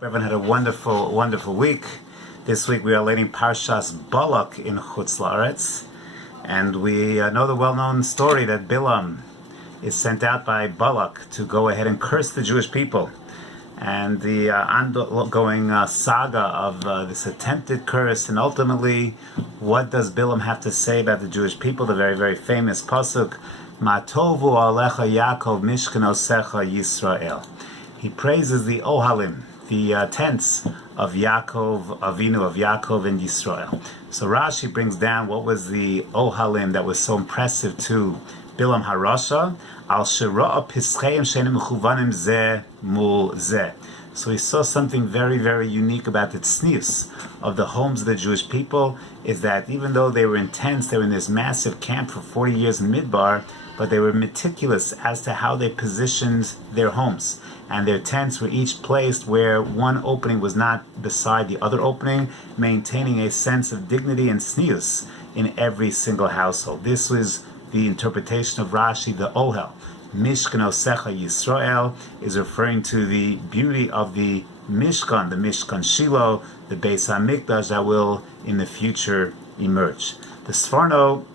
Everyone had a wonderful, wonderful week. This week we are learning Parshas Balak in Chutz La'aretz, and we know the well-known story that Bilam is sent out by Balak to go ahead and curse the Jewish people, and the ongoing saga of this attempted curse, and ultimately, what does Bilam have to say about the Jewish people? The very, very famous pasuk, "Matovu alecha Yaakov mishkanosecha Yisrael." He praises the Ohalim, the tents of Yaakov Avinu, of Yaakov and Yisrael. So Rashi brings down what was the Ohalim that was so impressive to Bilam Harasha, al shira'a pischeim shenim mechuvanim zeh mul zeh. So he saw something very, very unique about the tznius of the homes of the Jewish people, is that even though they were in tents, they were in this massive camp for 40 years in Midbar, but they were meticulous as to how they positioned their homes. And their tents were each placed where one opening was not beside the other opening, maintaining a sense of dignity and tznius in every single household. This was the interpretation of Rashi, the Ohel. Mishkanosecha Yisrael is referring to the beauty of the Mishkan Shiloh, the Beis HaMikdash that will in the future emerge. The Sforno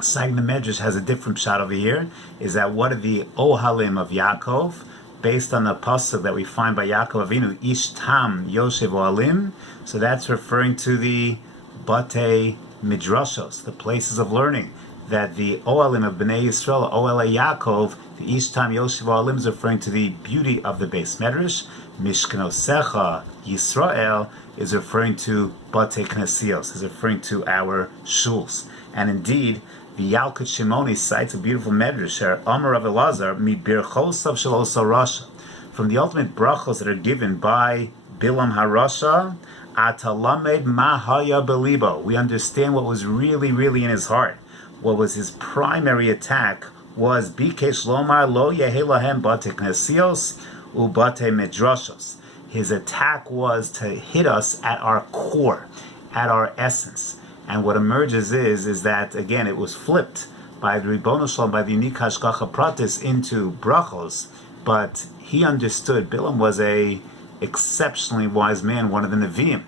citing the Medrash has a different shot over here, is that what are the Ohalim of Yaakov, based on the pasuk that we find by Yaakov Avinu, Ish Tam Yoshev Ohalim. So that's referring to the Batei Midrashos, the places of learning, that the Ohalim of Bnei Yisrael, Ohel Yaakov, the Ish Tam Yoshev Ohalim is referring to the beauty of the Beis Medrash. Mishkanosecha Yisrael is referring to Batei Knesios, is referring to our shuls. And indeed, the Yalkut Shimoni cites a beautiful medrash, Amar of Elazar, mi birchosav shel osa rasha, from the ultimate brachos that are given by Bilam Harasha, atalamed ma haya belibo. We understand what was really, really in his heart. What was his primary attack was bikesh lomar lo yehelahem bate knesios ubate midrashos. His attack was to hit us at our core, at our essence. And what emerges is that, again, it was flipped by the Ribbono Shalom, by the unique Hashgacha Pratis into brachos, but he understood. Bilam was a exceptionally wise man, one of the Nevi'im,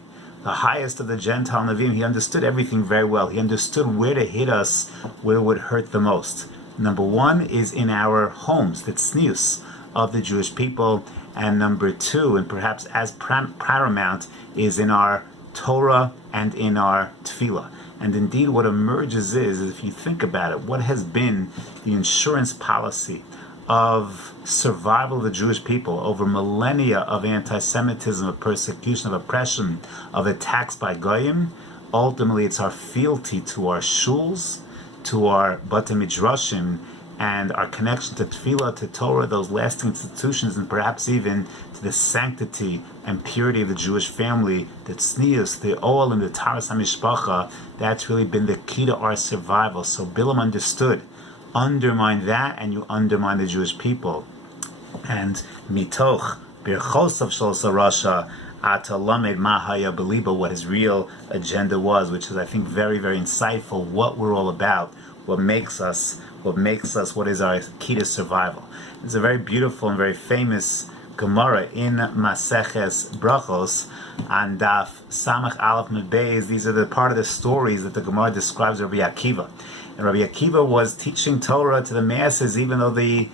the highest of the Gentile Nevi'im. He understood everything very well. He understood where to hit us, where it would hurt the most. Number one is in our homes, the tznius of the Jewish people, and number two, and perhaps as paramount, is in our Torah and in our tefillah. And indeed what emerges is, if you think about it, what has been the insurance policy of survival of the Jewish people over millennia of anti-Semitism, of persecution, of oppression, of attacks by Goyim? Ultimately, it's our fealty to our shuls, to our Batei Midrashim, and our connection to tefillah, to Torah, those lasting institutions, and perhaps even to the sanctity and purity of the Jewish family, the tznius, the ohalim, the taras hamishpacha. That's really been the key to our survival. So Bilam understood, undermine that and you undermine the Jewish people. And mitoch birchosav shel osa rasha ata lamed ma haya belibo, what his real agenda was, which is, I think, very, very insightful, what we're all about, what makes us, what is our key to survival. It's a very beautiful and very famous Gemara in Maseches Brachos on Daf Samach Aleph Mud Beis. These are the part of the stories that the Gemara describes Rabbi Akiva. And Rabbi Akiva was teaching Torah to the masses, even though the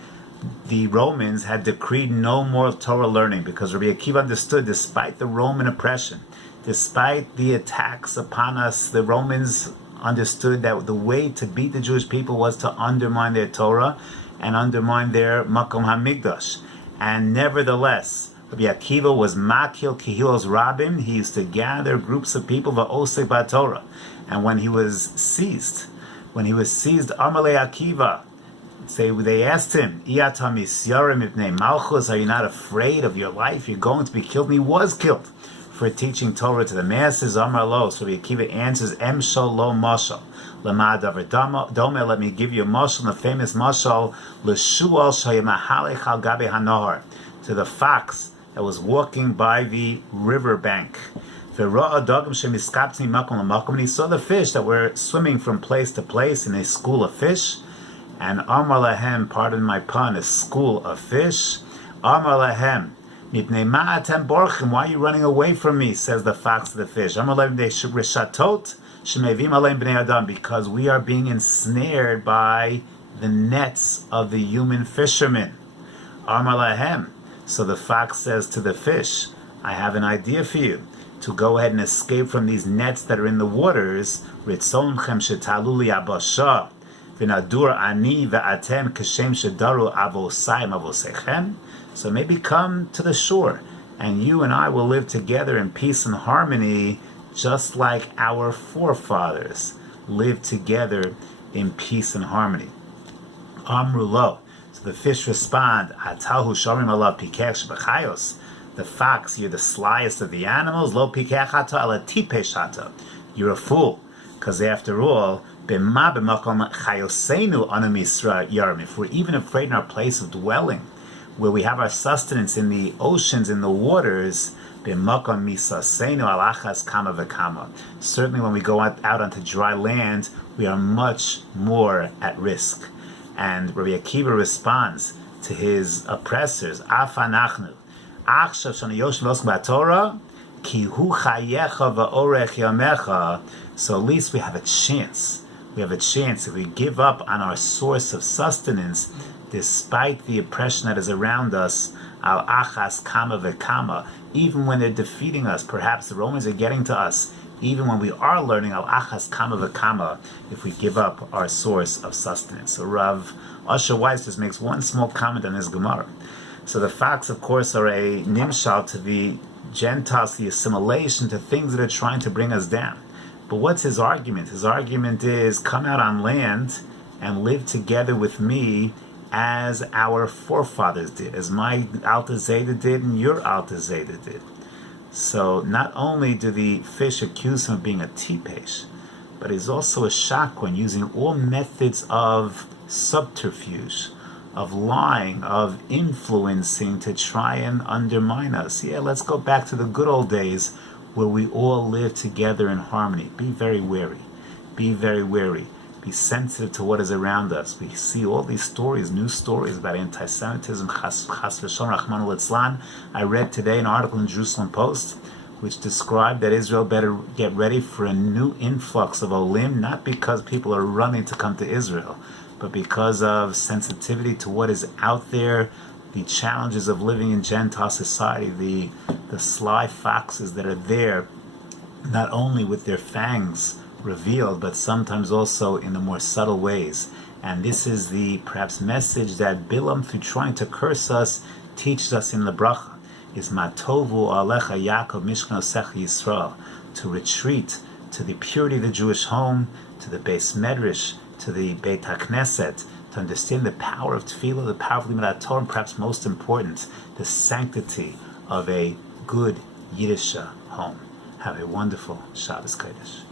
Romans had decreed no more Torah learning, because Rabbi Akiva understood, despite the Roman oppression, despite the attacks upon us, the Romans understood that the way to beat the Jewish people was to undermine their Torah and undermine their Makom HaMikdash. And nevertheless, Rabbi Akiva was Makil Kihilos Rabim. He used to gather groups of people va'osek b'Torah. And when he was seized, Amalei Akiva, they asked him, Iyata misyarim ipnei malchus, are you not afraid of your life? You're going to be killed. And he was killed for teaching Torah to the masses. Amar lo. So Rabbi Akiva answers, Em shol lo mashal. Lamad avar dome, let me give you a mashal, the famous mashal, l'shual shayamahalech al gabe hanahar, to the fox that was walking by the river bank. V'ra'a dagim shemiskaptni makom l'makom, and he saw the fish that were swimming from place to place in a school of fish. And Amar lahem, pardon my pun, a school of fish. Amar lahem, Mipnei ma'atem borchim, why are you running away from me? Says the fox to the fish. Because we are being ensnared by the nets of the human fishermen. So the fox says to the fish, I have an idea for you to go ahead and escape from these nets that are in the waters. So maybe come to the shore, and you and I will live together in peace and harmony, just like our forefathers lived together in peace and harmony. Amrulo. So the fish respond, Atahu shorim ala pikech shebachayos. The fox, you're the slyest of the animals. Lo pikech ata ala tipesh ata. You're a fool, because after all, b'ma b'makom chayosenu anam Yisra yarim. If we're even afraid in our place of dwelling, where we have our sustenance in the oceans, in the waters, certainly when we go out onto dry land, we are much more at risk. And Rabbi Akiva responds to his oppressors, so at least we have a chance. We have a chance if we give up on our source of sustenance, despite the oppression that is around us, al achas kama v'kama, even when they're defeating us, perhaps the Romans are getting to us, even when we are learning al achas kama v'kama, if we give up our source of sustenance. So Rav Asher Weiss just makes one small comment on his Gemara. So the facts, of course, are a nimshal to the Gentiles, the assimilation, to things that are trying to bring us down. But what's his argument? His argument is, come out on land and live together with me as our forefathers did, as my Alter Zeta did and your Alter Zeta did. So not only do the fish accuse him of being a tipesh, but he's also a shakwan, using all methods of subterfuge, of lying, of influencing to try and undermine us. Yeah, let's go back to the good old days where we all lived together in harmony. Be very wary. Be very wary. Be sensitive to what is around us. We see all these stories, new stories about anti-Semitism, chas v'shalom, Rahman litzlan. I read today an article in Jerusalem Post which described that Israel better get ready for a new influx of olim, not because people are running to come to Israel, but because of sensitivity to what is out there, the challenges of living in Gentile society, the sly foxes that are there, not only with their fangs revealed, but sometimes also in the more subtle ways. And this is the perhaps message that Bilam, through trying to curse us, teaches us in the bracha, is matovu alecha Yaakov mishkanosecha Yisrael, to retreat to the purity of the Jewish home, to the Beis Medrash, to the Beit HaKnesset, to understand the power of tefillah, the power of Limudat Torah, and perhaps most important, the sanctity of a good Yiddish home. Have a wonderful Shabbos Kodesh.